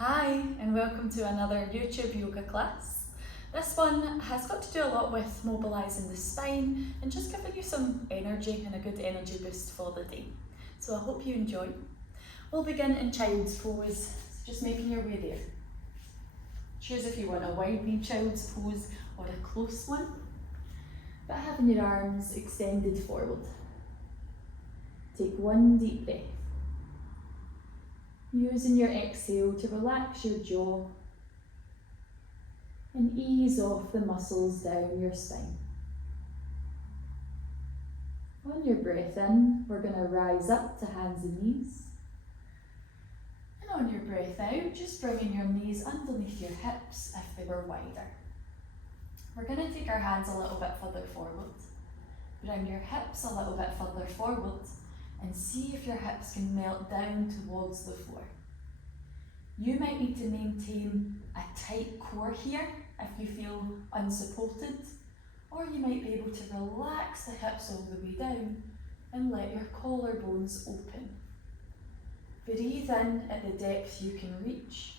Hi and welcome to another YouTube yoga class. This one has got to do a lot with mobilising the spine and just giving you some energy and a good energy boost for the day. So I hope you enjoy. We'll begin in child's pose, so just making your way there. Choose if you want a wide knee child's pose or a close one, but having your arms extended forward. Take one deep breath. Using your exhale to relax your jaw and ease off the muscles down your spine. On your breath in, we're going to rise up to hands and knees. And on your breath out, just bringing your knees underneath your hips if they were wider. We're going to take our hands a little bit further forward. Bring your hips a little bit further forward and see if your hips can melt down towards the floor. You might need to maintain a tight core here if you feel unsupported, or you might be able to relax the hips all the way down and let your collarbones open. Breathe in at the depth you can reach.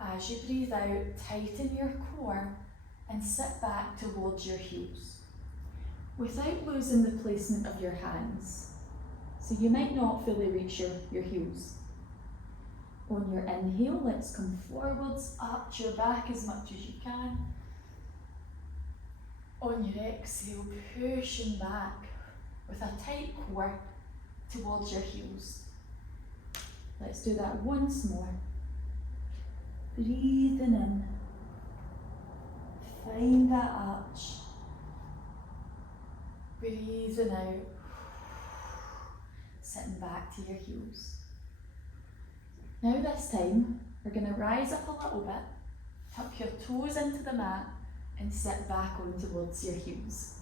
As you breathe out, tighten your core and sit back towards your heels, without losing the placement of your hands. So you might not fully reach your heels. On your inhale, let's come forwards, arch your back as much as you can. On your exhale, pushing back with a tight core towards your heels. Let's do that once more. Breathing in. Find that arch. Breathing out. Sitting back to your heels. Now this time, we're going to rise up a little bit, tuck your toes into the mat and sit back on towards your heels.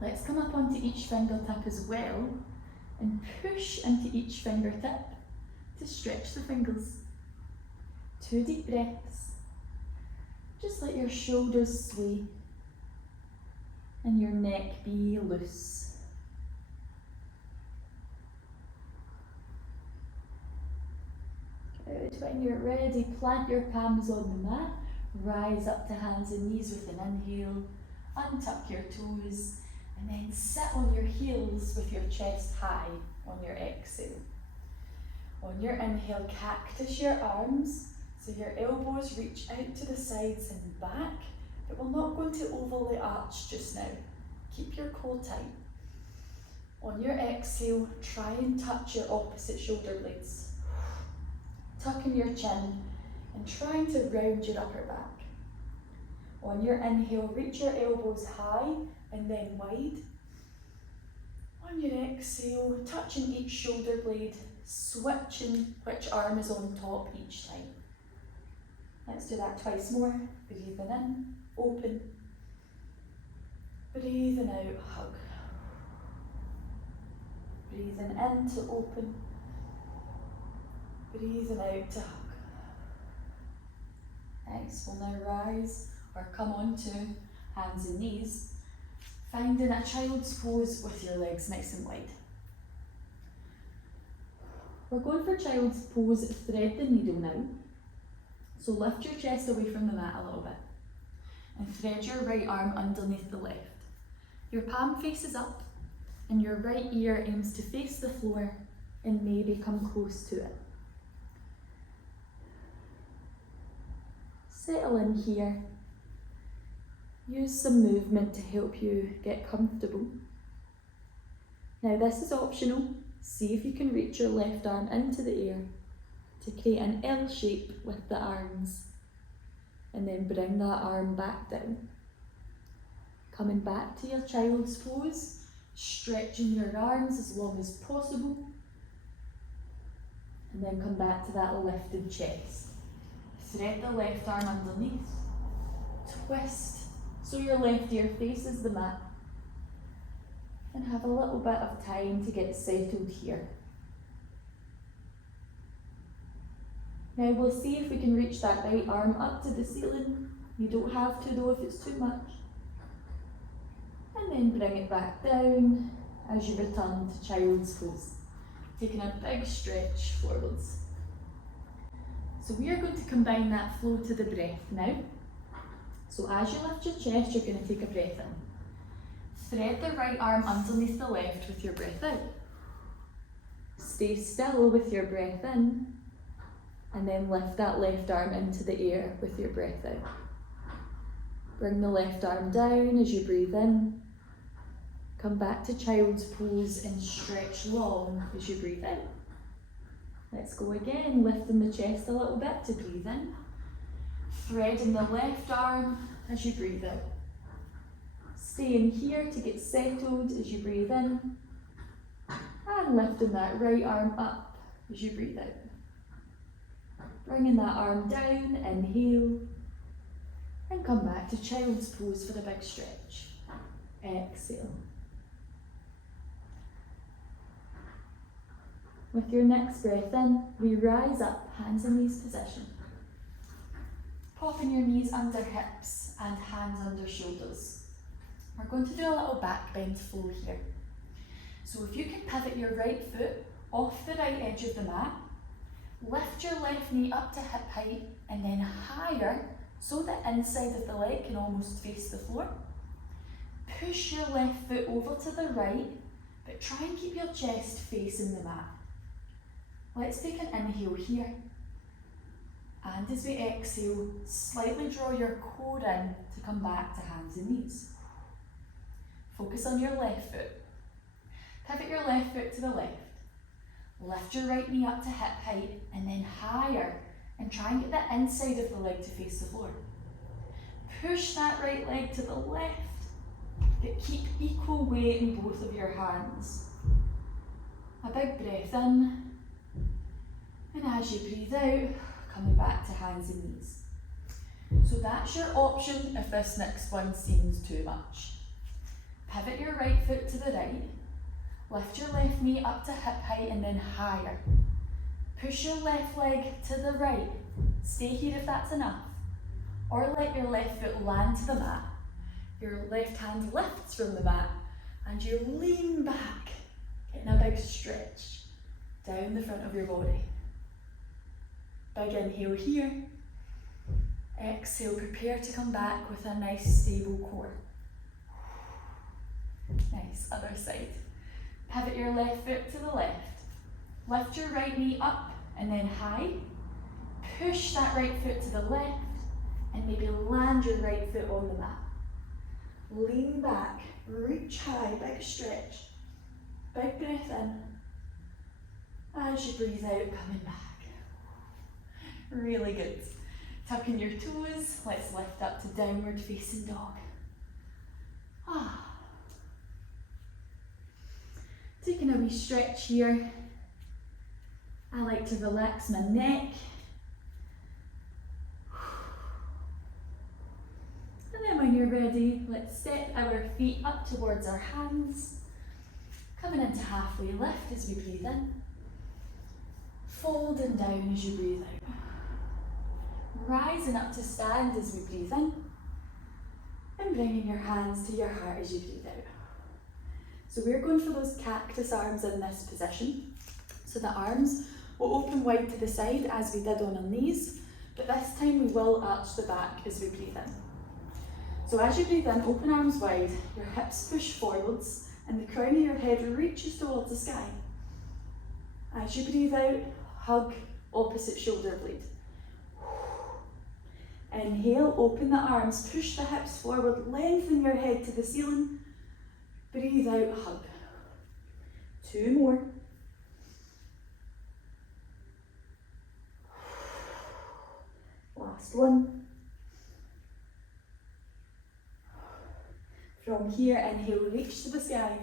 Let's come up onto each fingertip as well and push into each fingertip to stretch the fingers. 2 deep breaths. Just let your shoulders sway and your neck be loose. When you're ready, plant your palms on the mat, rise up to hands and knees with an inhale, untuck your toes, and then sit on your heels with your chest high on your exhale. On your inhale, cactus your arms, so your elbows reach out to the sides and back, but we're not going to overly arch just now. Keep your core tight. On your exhale, try and touch your opposite shoulder blades. Tucking your chin and trying to round your upper back. On your inhale, reach your elbows high and then wide. On your exhale, touching each shoulder blade, switching which arm is on top each time. Let's do that twice more. Breathing in, open. Breathing out, hug. Breathing in to open. Breathing out to hug. Nice. We'll now rise or come on to hands and knees, finding a child's pose with your legs nice and wide. We're going for child's pose, thread the needle now. So lift your chest away from the mat a little bit and thread your right arm underneath the left. Your palm faces up and your right ear aims to face the floor and maybe come close to it. Settle in here. Use some movement to help you get comfortable. Now this is optional. See if you can reach your left arm into the air to create an L shape with the arms. And then bring that arm back down. Coming back to your child's pose, stretching your arms as long as possible. And then come back to that lifted chest. Thread the left arm underneath, twist so your left ear faces the mat, and have a little bit of time to get settled here. Now we'll see if we can reach that right arm up to the ceiling. You don't have to though if it's too much. And then bring it back down as you return to child's pose, taking a big stretch forwards. So we are going to combine that flow to the breath now. So as you lift your chest, you're going to take a breath in. Thread the right arm underneath the left with your breath out. Stay still with your breath in, and then lift that left arm into the air with your breath out. Bring the left arm down as you breathe in. Come back to child's pose and stretch long as you breathe out. Let's go again, lifting the chest a little bit to breathe in. Threading the left arm as you breathe out. Staying here to get settled as you breathe in. And lifting that right arm up as you breathe out. Bringing that arm down, inhale. And come back to child's pose for the big stretch. Exhale. With your next breath in, we rise up, hands and knees position. Popping your knees under hips and hands under shoulders. We're going to do a little back bend flow here. So if you can pivot your right foot off the right edge of the mat, lift your left knee up to hip height and then higher so the inside of the leg can almost face the floor. Push your left foot over to the right, but try and keep your chest facing the mat. Let's take an inhale here. And as we exhale, slightly draw your core in to come back to hands and knees. Focus on your left foot. Pivot your left foot to the left. Lift your right knee up to hip height and then higher, and try and get the inside of the leg to face the floor. Push that right leg to the left, but keep equal weight in both of your hands. A big breath in, and as you breathe out, coming back to hands and knees. So that's your option if this next one seems too much. Pivot your right foot to the right, lift your left knee up to hip height and then higher. Push your left leg to the right, stay here if that's enough, or let your left foot land to the mat. Your left hand lifts from the mat and you lean back, getting a big stretch down the front of your body. Big inhale here. Exhale, prepare to come back with a nice stable core. Nice, other side. Pivot your left foot to the left. Lift your right knee up and then high. Push that right foot to the left and maybe land your right foot on the mat. Lean back, reach high, big stretch. Big breath in. As you breathe out, coming back. Really good. Tucking your toes, let's lift up to downward facing dog. Taking a wee stretch here. I like to relax my neck. And then when you're ready, let's step our feet up towards our hands. Coming into halfway lift as we breathe in. Folding down as you breathe out. Rising up to stand as we breathe in. And bringing your hands to your heart as you breathe out. So we're going for those cactus arms in this position. So the arms will open wide to the side as we did on our knees, but this time we will arch the back as we breathe in. So as you breathe in, open arms wide, your hips push forwards, and the crown of your head reaches towards the sky. As you breathe out, hug opposite shoulder blade. Inhale, open the arms, push the hips forward, lengthen your head to the ceiling. Breathe out, hug. 2 more. Last one. From here, inhale, reach to the sky.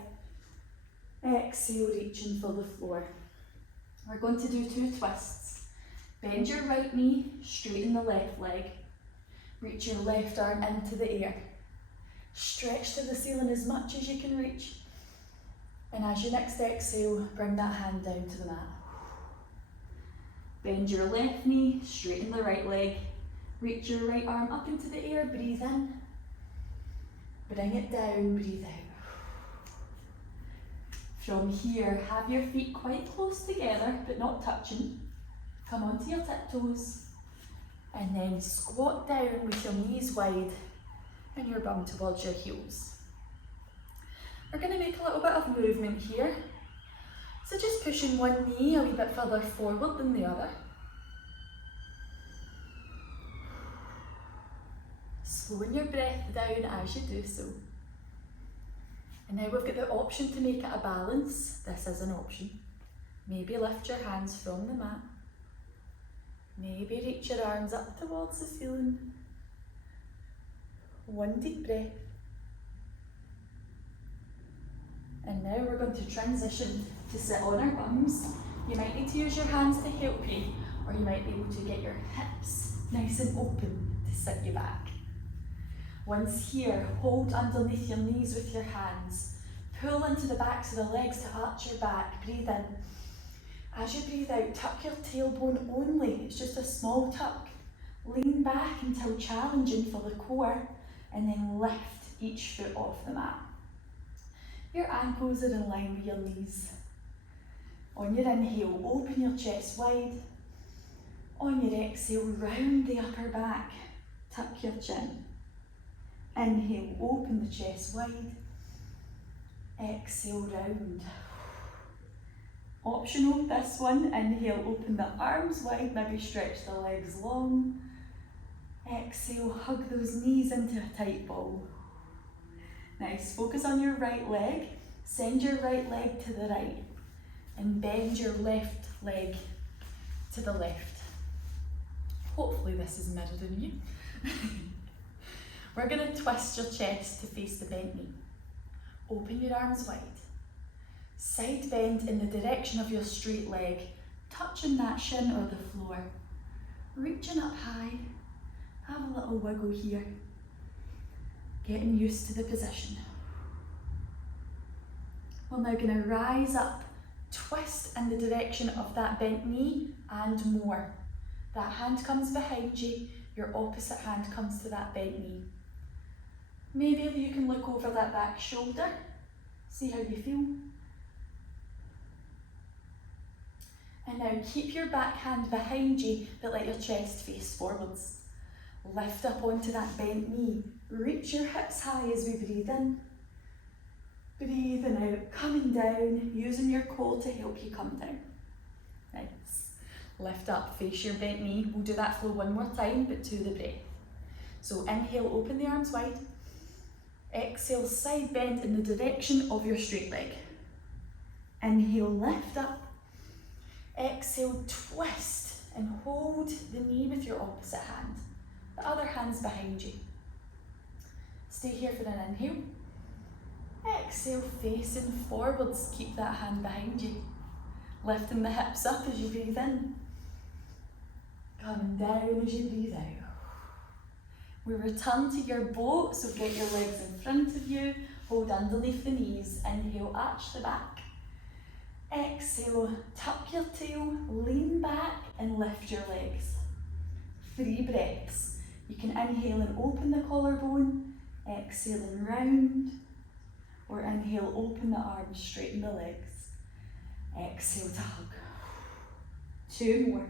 Exhale, reaching for the floor. We're going to do 2 twists. Bend your right knee, straighten the left leg. Reach your left arm into the air. Stretch to the ceiling as much as you can reach. And as you next exhale, bring that hand down to the mat. Bend your left knee, straighten the right leg. Reach your right arm up into the air, breathe in. Bring it down, breathe out. From here, have your feet quite close together, but not touching. Come onto your tiptoes. And then squat down with your knees wide and your bum towards your heels. We're going to make a little bit of movement here. So just pushing one knee a wee bit further forward than the other. Slowing your breath down as you do so. And now we've got the option to make it a balance. This is an option. Maybe lift your hands from the mat. Maybe reach your arms up towards the ceiling. One deep breath. And now we're going to transition to sit on our bums. You might need to use your hands to help you, or you might be able to get your hips nice and open to sit you back. Once here, hold underneath your knees with your hands. Pull into the backs of the legs to arch your back. Breathe in. As you breathe out, tuck your tailbone only. It's just a small tuck. Lean back until challenging for the core, and then lift each foot off the mat. Your ankles are in line with your knees. On your inhale, open your chest wide. On your exhale, round the upper back. Tuck your chin. Inhale, open the chest wide. Exhale, round. Optional, this one. Inhale, open the arms wide, maybe stretch the legs long. Exhale, hug those knees into a tight ball. Nice, focus on your right leg. Send your right leg to the right. And bend your left leg to the left. Hopefully this is mirroring you. We're going to twist your chest to face the bent knee. Open your arms wide. Side bend in the direction of your straight leg, touching that shin or the floor. Reaching up high. Have a little wiggle here. Getting used to the position. We're now going to rise up, twist in the direction of that bent knee and more. That hand comes behind you, your opposite hand comes to that bent knee. Maybe you can look over that back shoulder, see how you feel. And now keep your back hand behind you, but let your chest face forwards. Lift up onto that bent knee. Reach your hips high as we breathe in. Breathing out, coming down, using your core to help you come down. Nice. Lift up, face your bent knee. We'll do that flow one more time, but to the breath. So inhale, open the arms wide. Exhale, side bend in the direction of your straight leg. Inhale, lift up. Exhale, twist and hold the knee with your opposite hand. The other hand's behind you. Stay here for an inhale. Exhale, facing forwards. Keep that hand behind you. Lifting the hips up as you breathe in. Coming down as you breathe out. We return to your boat, so get your legs in front of you. Hold underneath the knees. Inhale, arch the back. Exhale, tuck your tail, lean back and lift your legs. 3 breaths. You can inhale and open the collarbone, exhale and round, or inhale, open the arms, straighten the legs. Exhale to hug. 2 more.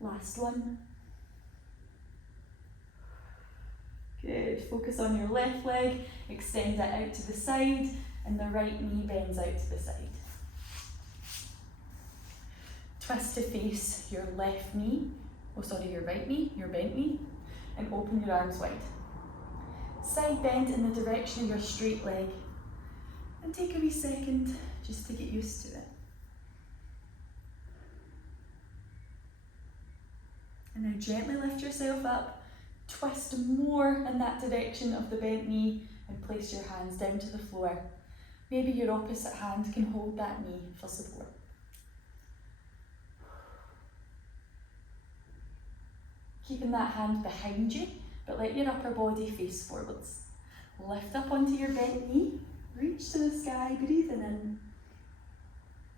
Last one. Good. Focus on your left leg, extend it out to the side, and the right knee bends out to the side. Twist to face your left knee, your right knee, your bent knee, and open your arms wide. Side bend in the direction of your straight leg, and take a wee second just to get used to it. And now gently lift yourself up, twist more in that direction of the bent knee, and place your hands down to the floor. Maybe your opposite hand can hold that knee for support. Keeping that hand behind you, but let your upper body face forwards. Lift up onto your bent knee, reach to the sky, breathing in,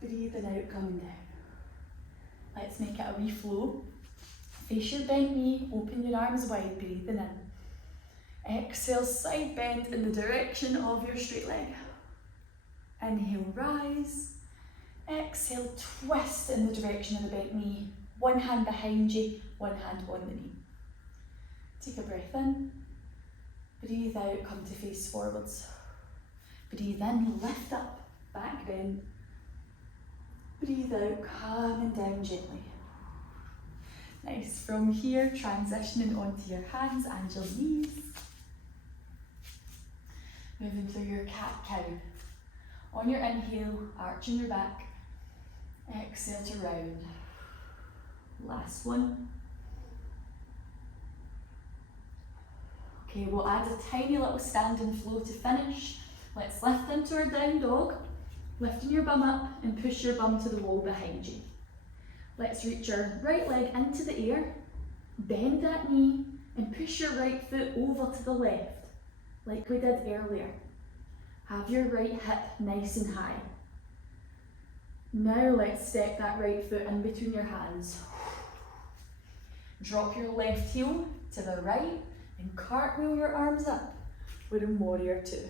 breathing out, coming down. Let's make it a wee flow. Face your bent knee, open your arms wide, breathing in. Exhale, side bend in the direction of your straight leg. Inhale, rise. Exhale, twist in the direction of the bent knee. One hand behind you, one hand on the knee. Take a breath in. Breathe out, come to face forwards. Breathe in, lift up, back bend. Breathe out, coming down gently. Nice. From here, transitioning onto your hands and your knees. Moving through your cat-cow. On your inhale, arching your back. Exhale to round. Last one. Okay, we'll add a tiny little standing flow to finish. Let's lift into our down dog. Lifting your bum up and push your bum to the wall behind you. Let's reach your right leg into the air. Bend that knee and push your right foot over to the left, like we did earlier. Have your right hip nice and high. Now let's step that right foot in between your hands. Drop your left heel to the right and cartwheel your arms up. We're in warrior two.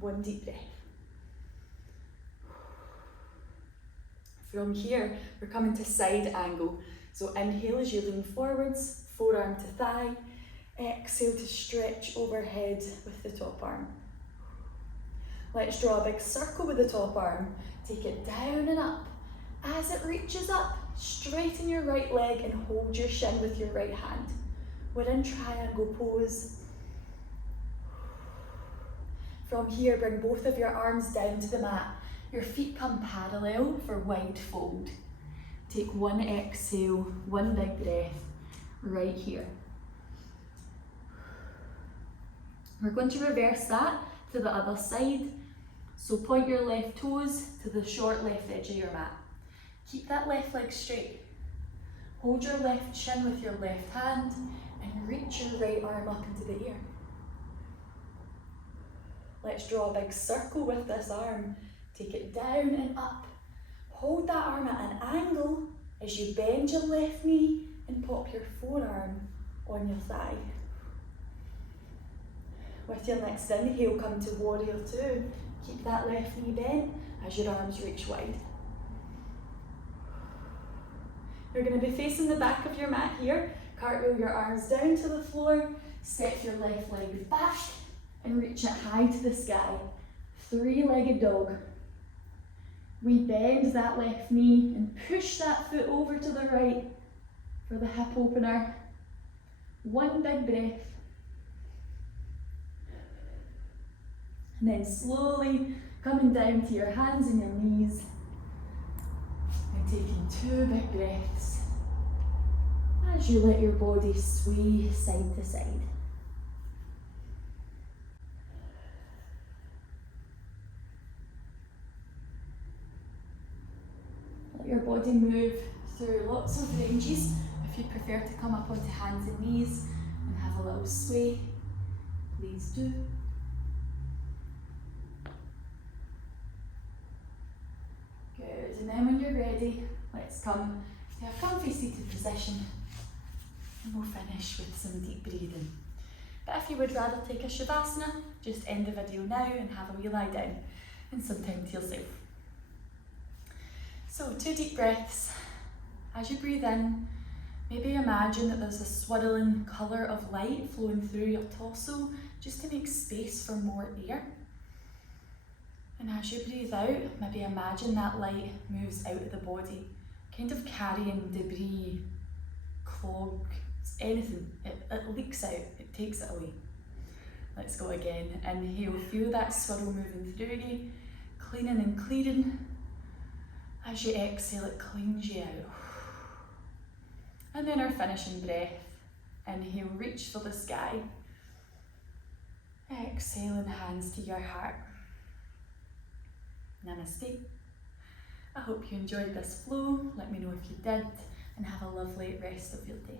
One deep breath. From here, we're coming to side angle. So inhale as you lean forwards, forearm to thigh. Exhale to stretch overhead with the top arm. Let's draw a big circle with the top arm. Take it down and up. As it reaches up, straighten your right leg and hold your shin with your right hand. We're in triangle pose. From here, bring both of your arms down to the mat. Your feet come parallel for wide fold. Take one exhale, one big breath, right here. We're going to reverse that to the other side. So point your left toes to the short left edge of your mat. Keep that left leg straight. Hold your left shin with your left hand and reach your right arm up into the air. Let's draw a big circle with this arm. Take it down and up. Hold that arm at an angle as you bend your left knee and pop your forearm on your thigh. With your next inhale, come to warrior two. Keep that left knee bent as your arms reach wide. You're going to be facing the back of your mat here. Cartwheel your arms down to the floor. Step your left leg back and reach it high to the sky. Three-legged dog. We bend that left knee and push that foot over to the right for the hip opener. One big breath. And then slowly coming down to your hands and your knees and taking two big breaths as you let your body sway side to side. Let your body move through lots of ranges. If you prefer to come up onto hands and knees and have a little sway, please do. Good, and then when you're ready, let's come to a comfy seated position and we'll finish with some deep breathing. But if you would rather take a Shavasana, just end the video now and have a wee lie down and some time to yourself. So 2 deep breaths. As you breathe in, maybe imagine that there's a swirling colour of light flowing through your torso just to make space for more air. And as you breathe out, maybe imagine that light moves out of the body, kind of carrying debris, clogs, anything. It leaks out, it takes it away. Let's go again. Inhale, feel that swirl moving through you, cleaning and clearing. As you exhale, it cleans you out. And then our finishing breath. Inhale, reach for the sky. Exhaling, hands to your heart. Namaste. I hope you enjoyed this flow. Let me know if you did, and have a lovely rest of your day.